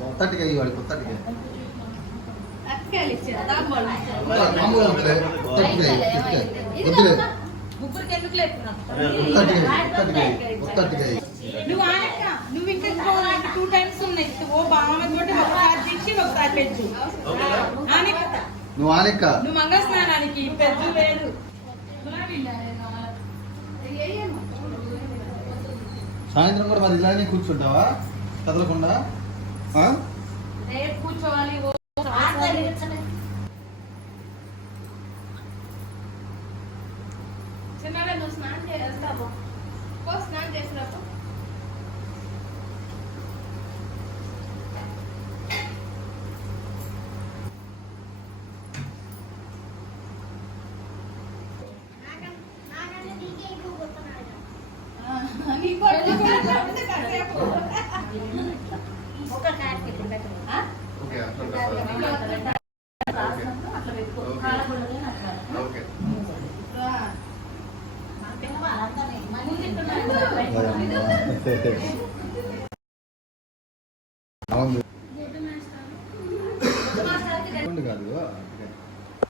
కొత్తటిగా ఇవాడు కొత్తటిగా నువ్వు ఇంకా 2 టైమ్స్ ఉన్నాయి. ఓ బామతోటి ఒకసారి తెచ్చి ఒకసారి పెంచు. నువ్వు ఆనెక్క నువ్వు మంగళ స్నానానికి పెద్ద లేదు. సాయంత్రం కూడా మరి ఇలానే కూర్చుంటావా కదలకుండా? కూర్చోవాలి. చిన్నగా నువ్వు స్నానం చేస్తావు. స్నానం చేసినప్పుడు కాదు